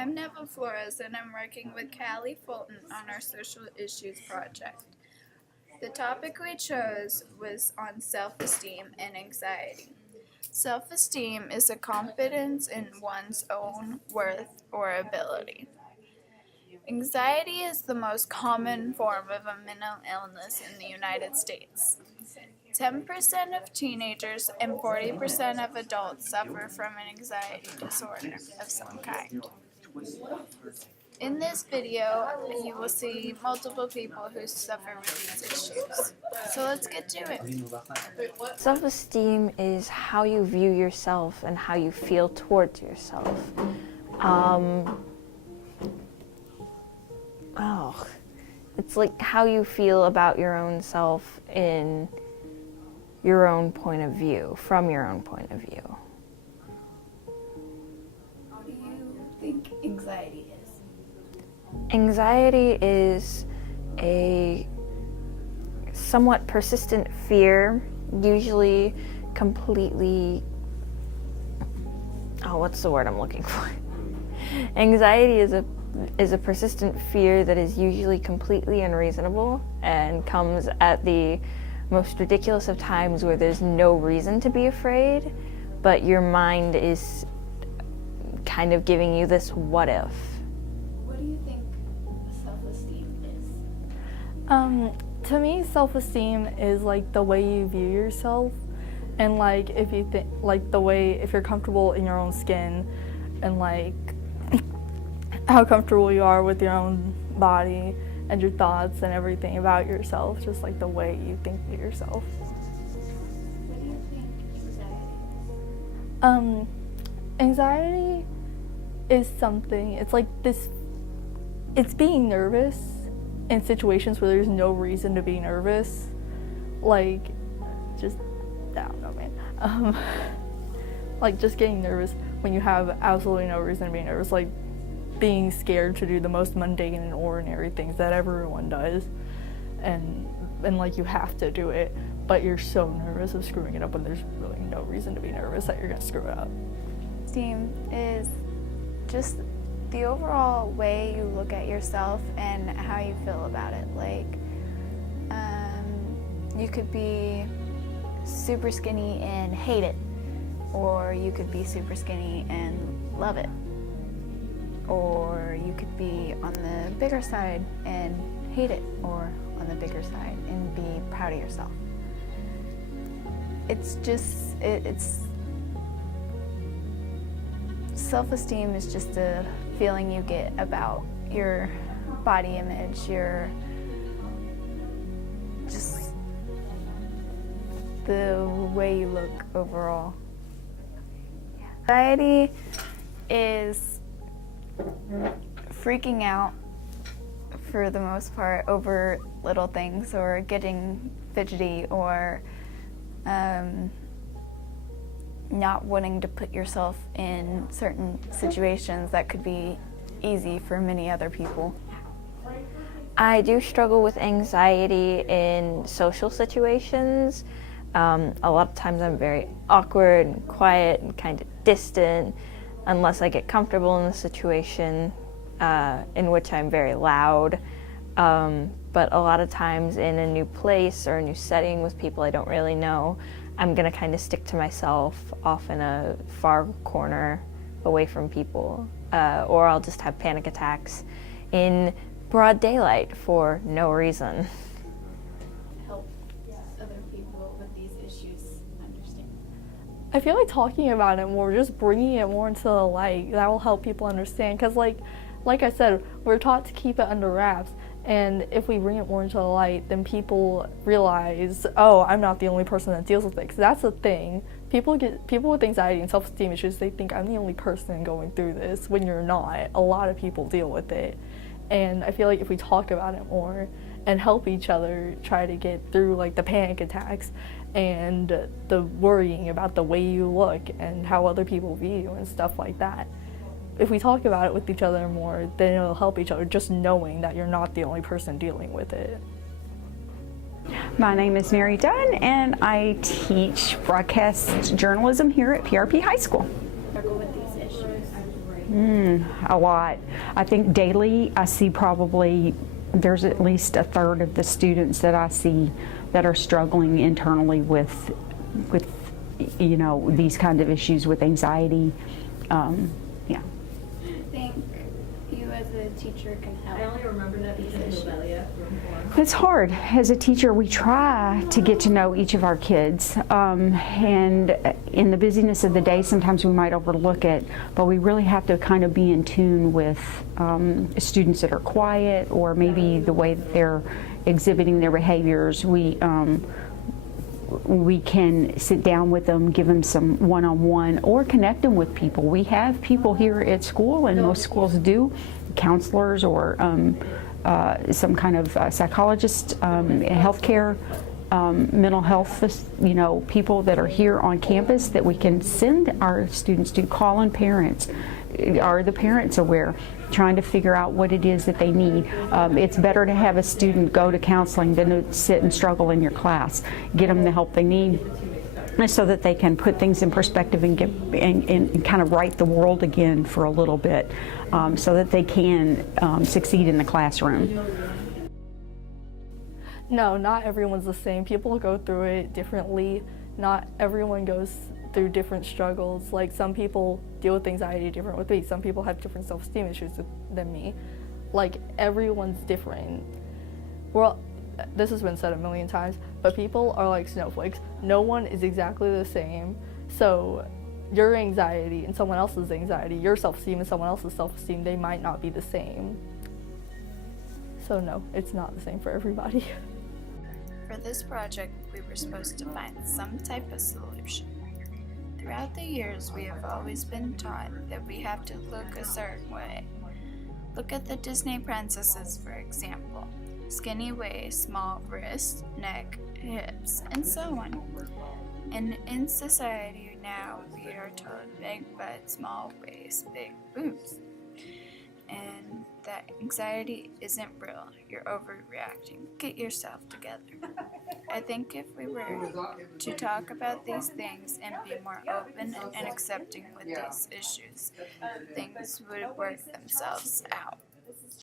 I'm Neva Flores, and I'm working with Callie Fulton on our social issues project. The topic we chose was on self-esteem and anxiety. Self-esteem is a confidence in one's own worth or ability. Anxiety is the most common form of a mental illness in the United States. 10% of teenagers and 40% of adults suffer from an anxiety disorder of some kind. In this video, you will see multiple people who suffer with these issues. So let's get to it. Self-esteem is how you view yourself and how you feel towards yourself. It's like how you feel about your own self in your own point of view, from your own point of view. What do you think anxiety is? Anxiety is a somewhat persistent fear, usually completely, what's the word I'm looking for? Anxiety is a persistent fear that is usually completely unreasonable and comes at the most ridiculous of times where there's no reason to be afraid, but your mind is kind of giving you this what if. What do you think self-esteem is? To me, self-esteem is like the way you view yourself, and like if you think like the way if you're comfortable in your own skin, and like how comfortable you are with your own body and your thoughts and everything about yourself, just like the way you think of yourself. What do you think anxiety is? Anxiety is something, it's like this, it's being nervous in situations where there's no reason to be nervous. Like, just, I don't know, man. Like just getting nervous when you have absolutely no reason to be nervous. Like being scared to do the most mundane and ordinary things that everyone does. And like you have to do it, but you're so nervous of screwing it up when there's really no reason to be nervous that you're gonna screw it up. Esteem is just the overall way you look at yourself and how you feel about it. Like, you could be super skinny and hate it, or you could be super skinny and love it, or you could be on the bigger side and hate it, or on the bigger side and be proud of yourself. It's just, it's self-esteem is just a feeling you get about your body image, your just the way you look overall. Anxiety is freaking out for the most part over little things, or getting fidgety, or not wanting to put yourself in certain situations that could be easy for many other people. I do struggle with anxiety in social situations. A lot of times I'm very awkward and quiet and kind of distant unless I get comfortable in the situation, in which I'm very loud. But a lot of times in a new place or a new setting with people I don't really know, I'm gonna kind of stick to myself off in a far corner away from people, or I'll just have panic attacks in broad daylight for no reason. Help other people with these issues understand. I feel like talking about it more, just bringing it more into the light, that will help people understand. Because like I said, we're taught to keep it under wraps. And if we bring it more into the light, then people realize, oh, I'm not the only person that deals with it. Because that's the thing. People with anxiety and self-esteem issues, they think I'm the only person going through this, when you're not. A lot of people deal with it. And I feel like if we talk about it more and help each other try to get through like the panic attacks and the worrying about the way you look and how other people view you and stuff like that, if we talk about it with each other more, then it'll help each other, just knowing that you're not the only person dealing with it. My name is Mary Dunn, and I teach broadcast journalism here at PRP High School. Struggle with these issues. a lot. I think daily I see probably there's at least a third of the students that I see that are struggling internally with these kind of issues with anxiety. Yeah. I think you as a teacher can help. I only remember that because of Lobelia. It's hard. As a teacher, we try to get to know each of our kids, and in the busyness of the day, sometimes we might overlook it, but we really have to kind of be in tune with students that are quiet, or maybe the way that they're exhibiting their behaviors. We can sit down with them, give them some one-on-one, or connect them with people. We have people here at school, and most schools do, counselors or some kind of psychologist, healthcare, mental health, people that are here on campus that we can send our students to. Call in parents. Are the parents aware? Trying to figure out what it is that they need. It's better to have a student go to counseling than to sit and struggle in your class. Get them the help they need so that they can put things in perspective and and kind of right the world again for a little bit, so that they can succeed in the classroom. No, not everyone's the same. People go through it differently. Not everyone goes through different struggles. Like, some people deal with anxiety different with me. Some people have different self-esteem issues than me. Like, everyone's different. Well, this has been said a million times, but people are like snowflakes. No one is exactly the same. So your anxiety and someone else's anxiety, your self-esteem and someone else's self-esteem, they might not be the same. So no, it's not the same for everybody. For this project, we were supposed to find some type of solution. Throughout the years, we have always been taught that we have to look a certain way. Look at the Disney princesses, for example. Skinny waist, small wrists, neck, hips, and so on. And in society now, we are told big butt, small waist, big boobs. And that anxiety isn't real. You're overreacting. Get yourself together. I think if we were to talk about these things and be more open and accepting with these issues, things would work themselves out.